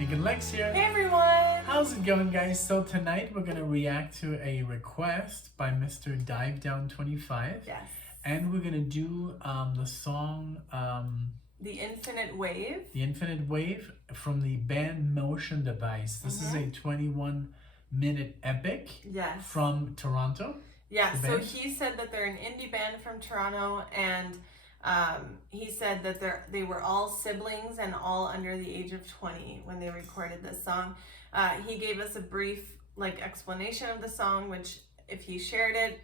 Nick and Lex here. Hey everyone! How's it going, guys? So tonight we're gonna react to a request by Mr. Dive Down 25. Yes. And we're gonna do the song The Infinite Wave. The Infinite Wave from the band Motion Device. This is a 21-minute epic. Yes. From Toronto. Yeah, so he said that they're an indie band from Toronto, and he said that they were all siblings and all under the age of 20 when they recorded this song. He gave us a brief explanation of the song, which if he shared it,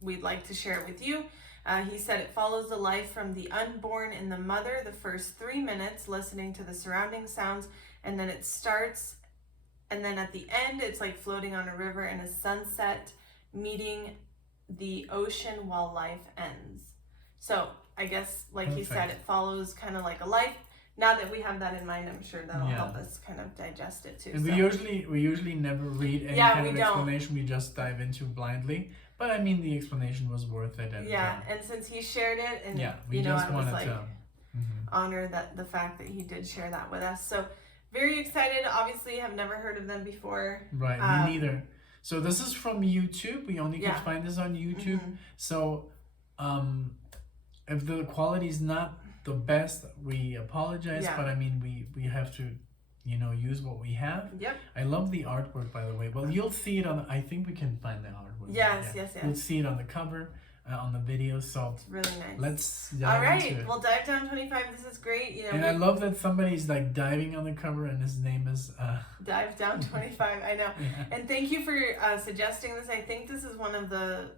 we'd like to share it with you. He said it follows the life from the unborn in the mother, the first 3 minutes listening to the surrounding sounds, and then it starts, and then at the end it's like floating on a river in a sunset, meeting the ocean while life ends. So I guess he said, it follows kind of like a life. Now that we have that in mind, I'm sure that'll help us kind of digest it too. And we usually never read any kind of explanation. We just dive into blindly. But I mean, the explanation was worth it. And, and since he shared it, and we just wanted to honor the fact that he did share that with us. So very excited. Obviously, have never heard of them before. Right, me neither. So this is from YouTube. We only could find this on YouTube. So if the quality is not the best, we apologize. But I mean, we have to, use what we have. Yep. I love the artwork, by the way. Well, you'll see it on. I think we can find the artwork. Yes. You'll see it on the cover, on the video. So it's really nice. Let's dive into it. Well, Dive Down 25. This is great. And I love that somebody's diving on the cover, and his name is Dive Down 25. I know. And thank you for suggesting this. I think this is one of the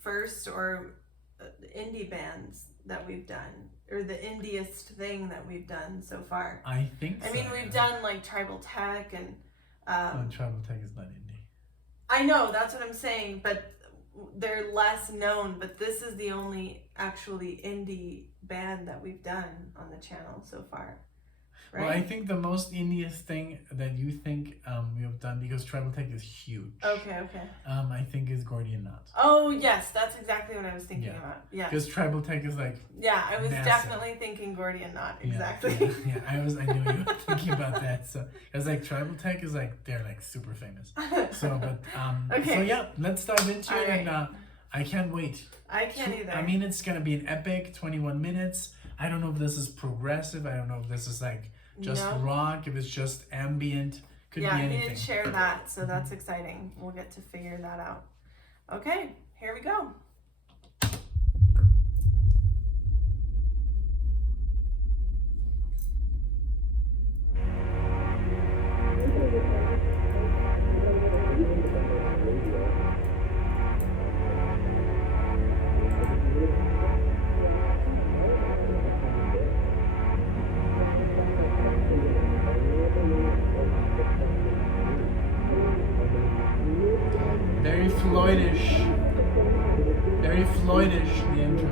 first or indie bands that we've done, or the indiest thing that we've done so far. I think so. I mean, we've done Tribal Tech and Tribal Tech is not indie. I know, that's what I'm saying, but they're less known. But this is the only actually indie band that we've done on the channel so far. Right? Well, I think the most indiest thing that you think we have done, because Tribal Tech is huge. Okay. I think is Gordian Knot. Oh yes, that's exactly what I was thinking about. Yeah. Because Tribal Tech is Yeah, I was definitely thinking Gordian Knot. Exactly. I knew you were thinking about that. So it's Tribal Tech is they're super famous. So so yeah, let's dive into it, and I can't wait. I can't either. I mean, it's gonna be an epic 21 minutes. I don't know if this is progressive. I don't know if this is just rock, if it's just ambient. Could be anything. Yeah, he did share that, so that's exciting. We'll get to figure that out. Okay, here we go. Very Floydish, the intro.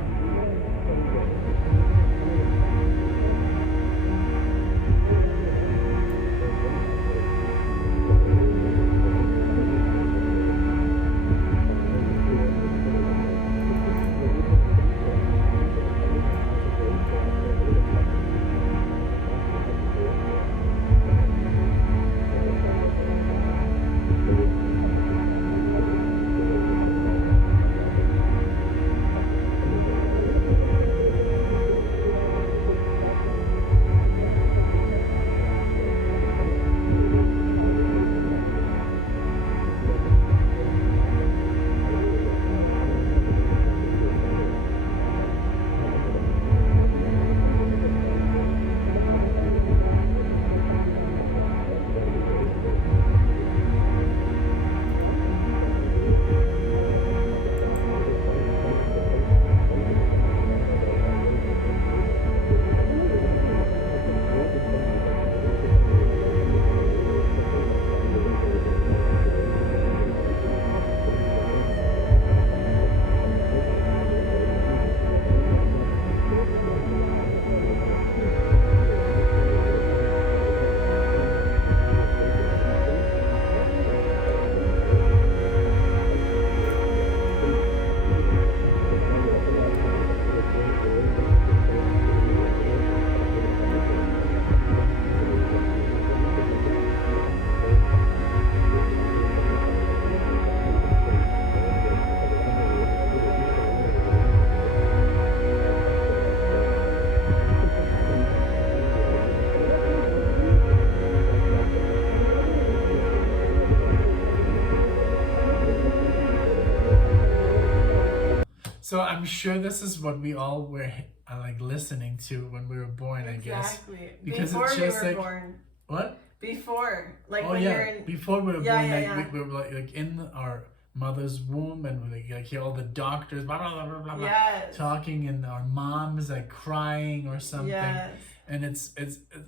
So I'm sure this is what we all were like listening to when we were born, I guess. Exactly. Because Before it's just we were like born. what? Before, like Oh when yeah, you're in. before we were Yeah, born, yeah, like yeah. we were like in our mother's womb, and we like hear all the doctors blah blah blah blah blah, blah Yes. talking, and our mom is like crying or something. Yes. And it's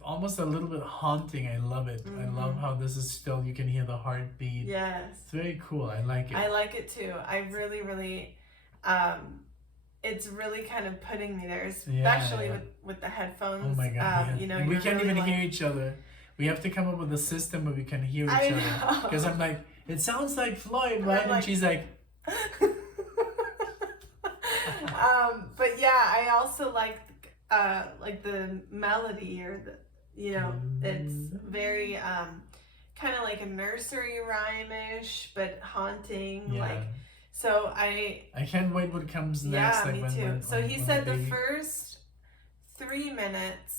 almost a little bit haunting. I love it. I love how this is still, you can hear the heartbeat. Yes. It's very cool. I like it. I like it too. I really, really, it's really kind of putting me there, especially with the headphones. Oh my God. You know, and we can't really even hear each other. We have to come up with a system where we can hear each other. Because I'm like, it sounds like Floyd, right? And she's like. But yeah, I also like the melody, or it's very kind of like a nursery rhyme-ish, but haunting. Yeah. Like, so I can't wait what comes next. Yeah, like me too. So he said the first 3 minutes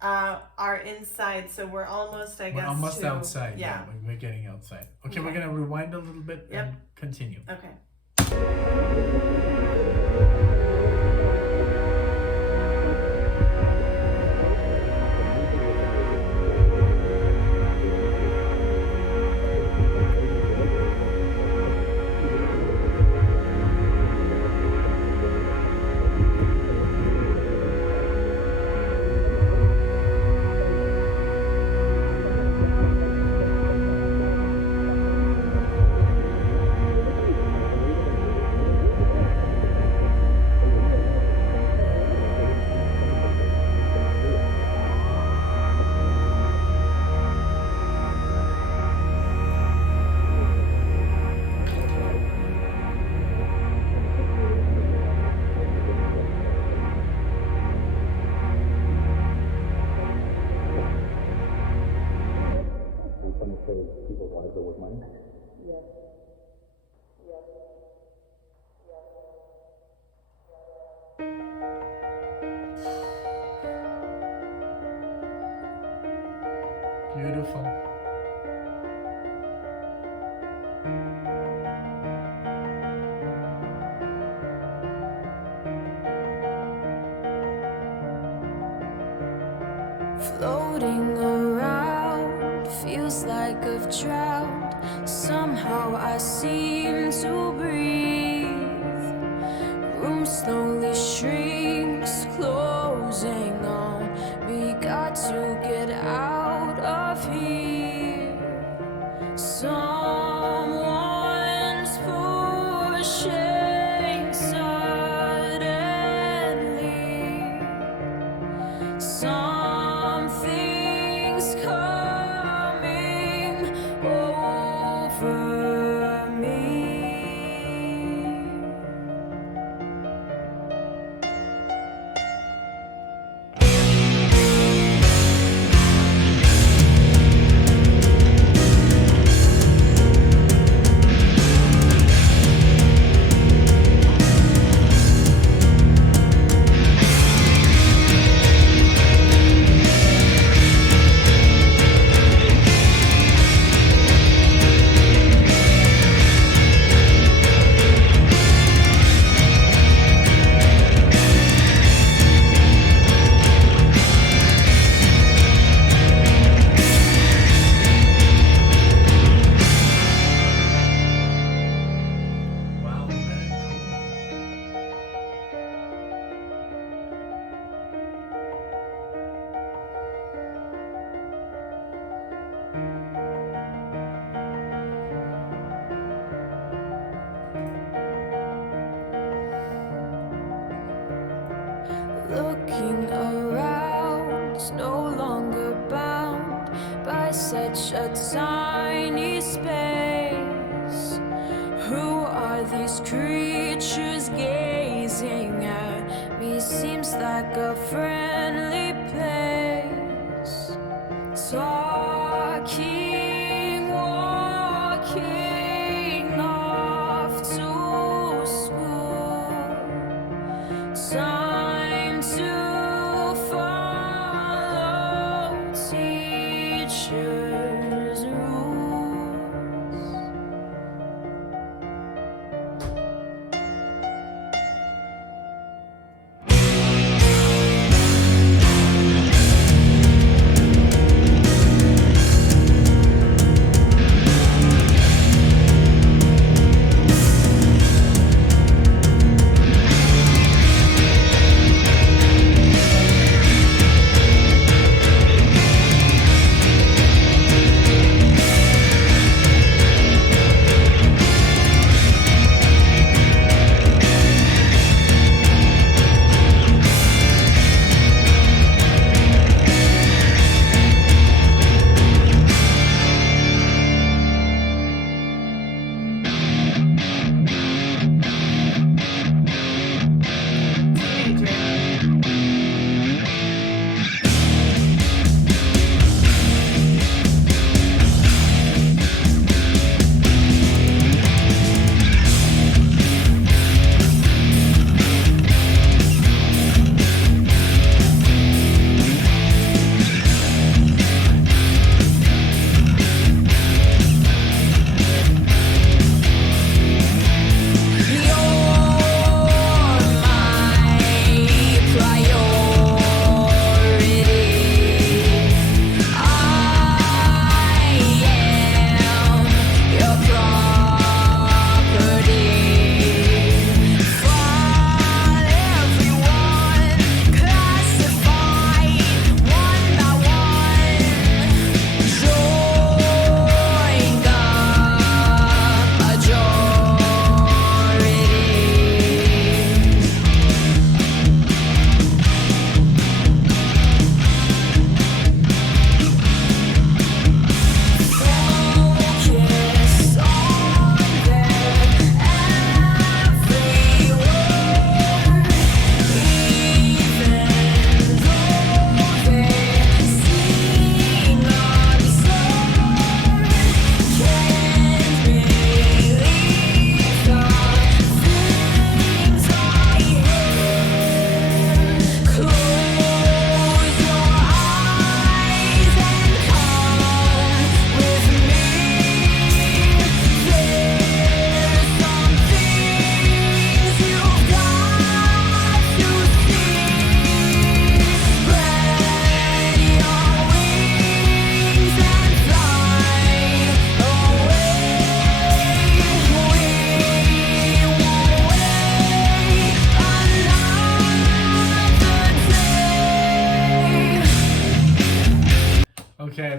are inside, so we're almost, I guess, we're almost outside. Yeah, we're getting outside. Okay, we're gonna rewind a little bit and continue. Okay. People's lives are worth money? Yes. Beautiful. Floating around, feels like I've drowned. Somehow I seem to breathe. Room slowly shrinks, closing on me. Got to get out of here. Someone's pushing suddenly. Something's coming over me. Wow, very cool. Looking around, no longer bound by such a tiny space. Who are these creatures gazing at me? Seems like a friendly place. Talking, walking off to school. Time to follow teacher's rules.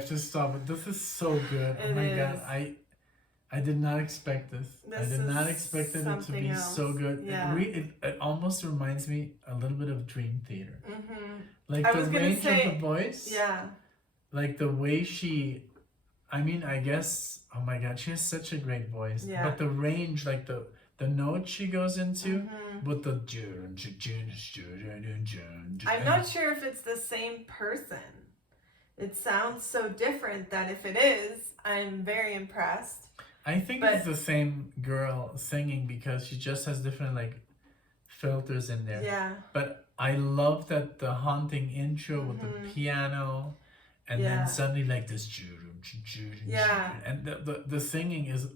to stop it. This is so good. Oh my god, I did not expect this. I did not expect it to be so good. Yeah. It almost reminds me a little bit of Dream Theater. Like I the was gonna range say, of the voice. Yeah. Like the way she, I mean, I guess, oh my god, she has such a great voice. Yeah. But the range, like the note she goes into, with the I'm not sure if it's the same person. It sounds so different that if it is, I'm very impressed. I think it's the same girl singing because she just has different like filters in there. Yeah. But I love that the haunting intro with the piano, and then suddenly like this. Yeah. And the singing is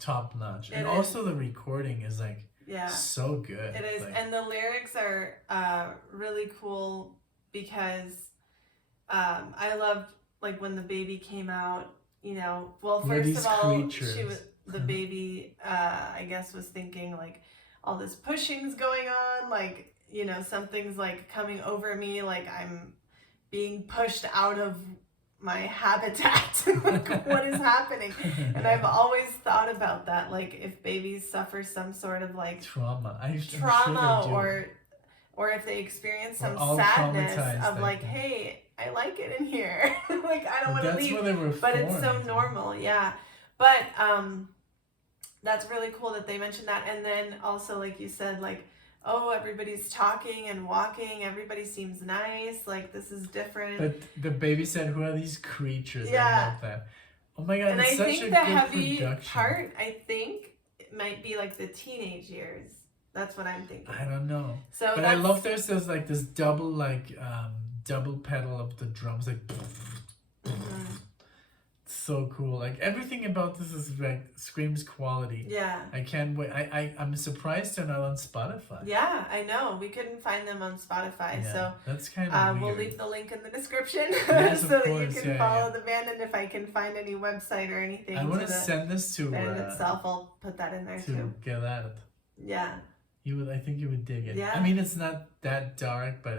top notch, and It also the recording is like so good. It is, like, and the lyrics are really cool because I loved like when the baby came out. You know, well, first of all, the baby, I guess, was thinking like all this pushing's going on, like, you know, something's like coming over me, like I'm being pushed out of my habitat. Like, what is happening? And I've always thought about that, like if babies suffer some sort of like trauma, or if they experience some all sadness of like, hey, I like it in here. Like I don't want to leave. They were but it's so normal, yeah. But that's really cool that they mentioned that. And then also, like you said, like, oh, everybody's talking and walking. Everybody seems nice. Like this is different. But the baby said, "Who are these creatures?" Yeah. I love that. Oh my god! And it's I such think a the good heavy production. part, I think, it might be like the teenage years. That's what I'm thinking. I don't know. So, but I love there's like this double double pedal of the drums, like so cool. Like everything about this is like screams quality. Yeah. I can't wait. I'm surprised they're not on Spotify. Yeah, I know. We couldn't find them on Spotify, so that's kind of we'll leave the link in the description yes, so that course. you can follow the band, and if I can find any website or anything, I want to send this to band itself. I'll put that in there too. Get at. Yeah. You would. I think you would dig it. Yeah. I mean, it's not that dark, but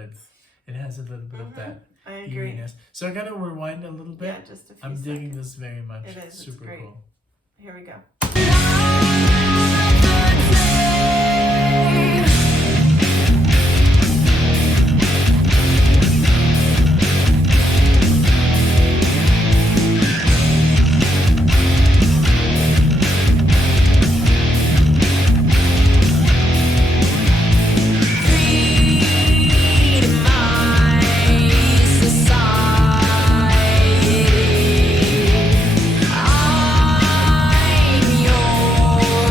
it has a little bit of that. I agree. Eeriness. So I gotta rewind a little bit. Yeah, just a few I'm seconds. digging this very much. It is. Super it's great. cool. Here we go. I'm yours.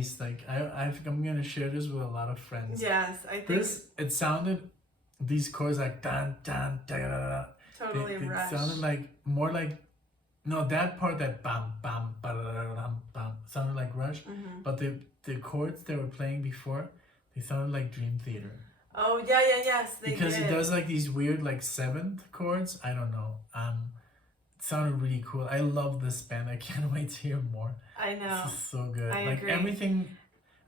taste. Like I think I'm gonna share this with a lot of friends. Yes, I think It sounded, these chords like dan dan da da da da. totally It Rush. sounded like more like, no, that part, that bam bam ba da da da bam sounded like Rush, but the chords they were playing before, they sounded like Dream Theater. Oh yeah, yes, they Because did. it does like these weird like seventh chords. I don't know. It sounded really cool. I love this band. I can't wait to hear more. I know. This is so good. I like agree. everything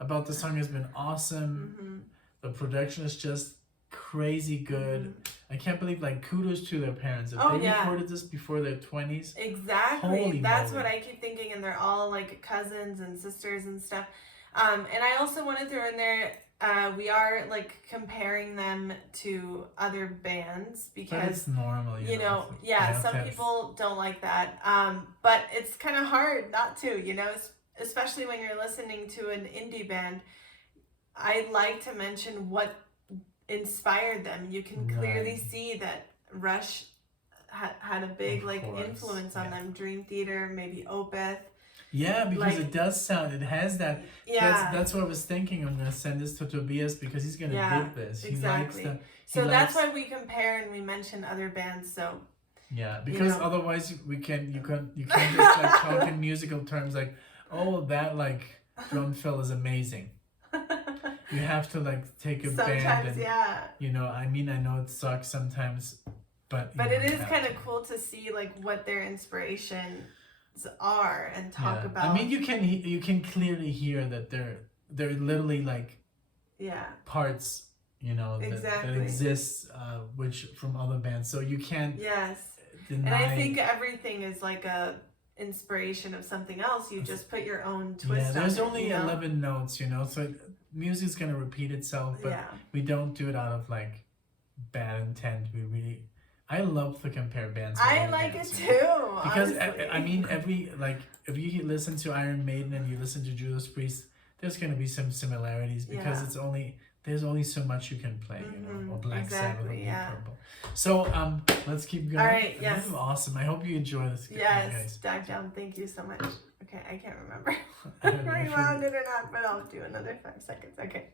about the song has been awesome. The production is just crazy good. I can't believe, like, kudos to their parents. If they recorded this before their 20s. Exactly. Holy That's moly. what I keep thinking, and they're all like cousins and sisters and stuff. And I also want to throw in there, we are like comparing them to other bands But because it's normal, you know, some people don't like that. But it's kind of hard not to, you know, especially when you're listening to an indie band. I like to mention what inspired them. You can clearly see that Rush had a big influence on them. Dream Theater, maybe Opeth. Yeah, because it does sound, it has that. Yeah. That's what I was thinking. I'm going to send this to Tobias because he's going to dig this. Exactly. He likes so that's why we compare and we mention other bands. So yeah, because otherwise you can't just like talk in musical terms like, oh, that like drum fill is amazing. You have to like take a band and you know, I mean, I know it sucks sometimes, but it is kind of cool to see like what their inspirations are and talk about. I mean, you can clearly hear that they're literally like parts, you know, that exists which from other bands, so you can't deny. And I think everything is like a inspiration of something else. You just put your own twist on it. There's only 11 notes, you know, so music's gonna repeat itself, but we don't do it out of like bad intent. I love to compare bands. I like it too. Because I mean, if you listen to Iron Maiden and you listen to Judas Priest, there's gonna be some similarities because there's only so much you can play, you know, or Black Sabbath or Deep Purple. So let's keep going. All right, yes. This is awesome. I hope you enjoy this. Yes, guys. Dive Down. Thank you so much. Okay, I can't remember. Rewound it or not, but I'll do another 5 seconds. Okay.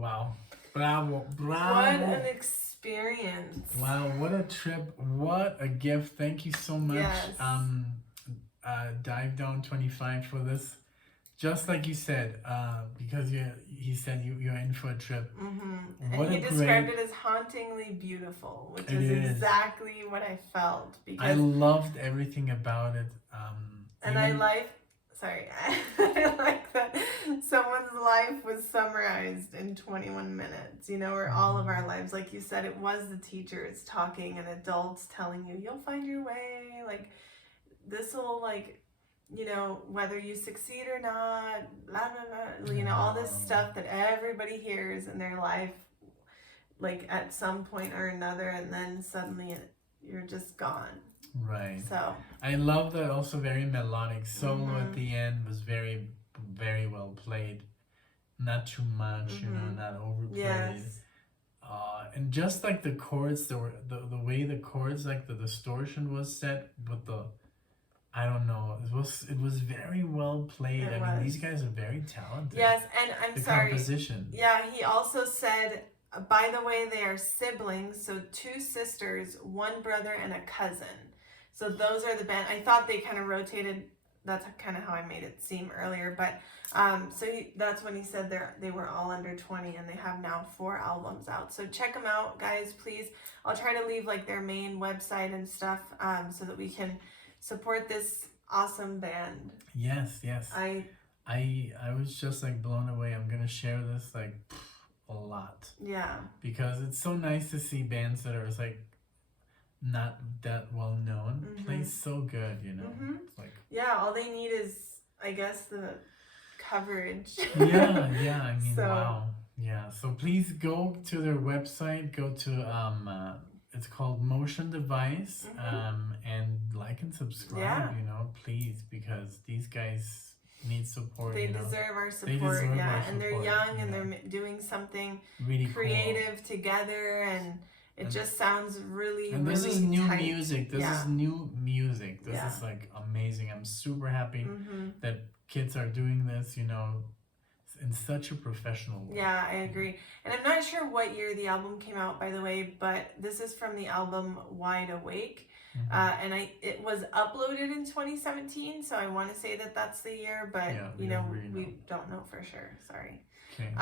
Wow. Bravo. What an experience. Wow, what a trip. What a gift. Thank you so much. Yes. Dive Down 25 for this. Just like you said, because he said you're in for a trip. Mm-hmm. And he described it as hauntingly beautiful, which is exactly what I felt. Because I loved everything about it. And I like that someone's life was summarized in 21 minutes, you know, or all of our lives. Like you said, it was the teachers talking and adults telling you, you'll find your way. Like, this will, like, you know, whether you succeed or not, blah, blah, blah, you know, all this stuff that everybody hears in their life, like, at some point or another, and then suddenly you're just gone. Right. So I love that. Also very melodic solo at the end was very, very well played. Not too much, you know, not overplayed. Yes. And just like the chords, the way the chords, like the distortion was set with the, I don't know, it was very well played. I mean, these guys are very talented. Yes, and I'm sorry. Composition. Yeah, he also said, by the way, they are siblings, so 2 sisters, 1 brother, and a cousin. So those are the band. I thought they kind of rotated. That's kind of how I made it seem earlier. But so that's when he said they were all under 20, and they have now 4 albums out. So check them out, guys, please. I'll try to leave like their main website and stuff so that we can support this awesome band. Yes. I was just like blown away. I'm gonna share this like a lot. Yeah. Because it's so nice to see bands that are like not that well known play so good, you know. It's like, yeah, all they need is, I guess, the coverage. yeah. I mean, wow. Yeah. So please go to their website. Go to it's called Motion Device. And like and subscribe. Yeah. You know, please, because these guys need support. They deserve our support. And they're young and they're doing something really creative cool together, and it just sounds really, and this really is new tight. music. This is new music. This is like amazing. I'm super happy that kids are doing this, you know, in such a professional way. Yeah, I agree. And I'm not sure what year the album came out, by the way, but this is from the album Wide Awake. And it was uploaded in 2017, so I want to say that that's the year, but we don't know for sure. Sorry. Okay.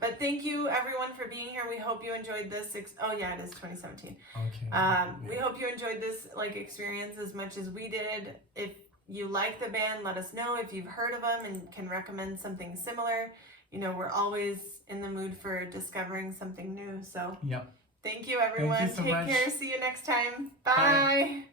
But thank you everyone for being here. We hope you enjoyed this. It is 2017. Okay. We hope you enjoyed this experience as much as we did. If you like the band, let us know. If you've heard of them and can recommend something similar, you know, we're always in the mood for discovering something new. So thank you everyone. Thank you so much. Take care. See you next time. Bye.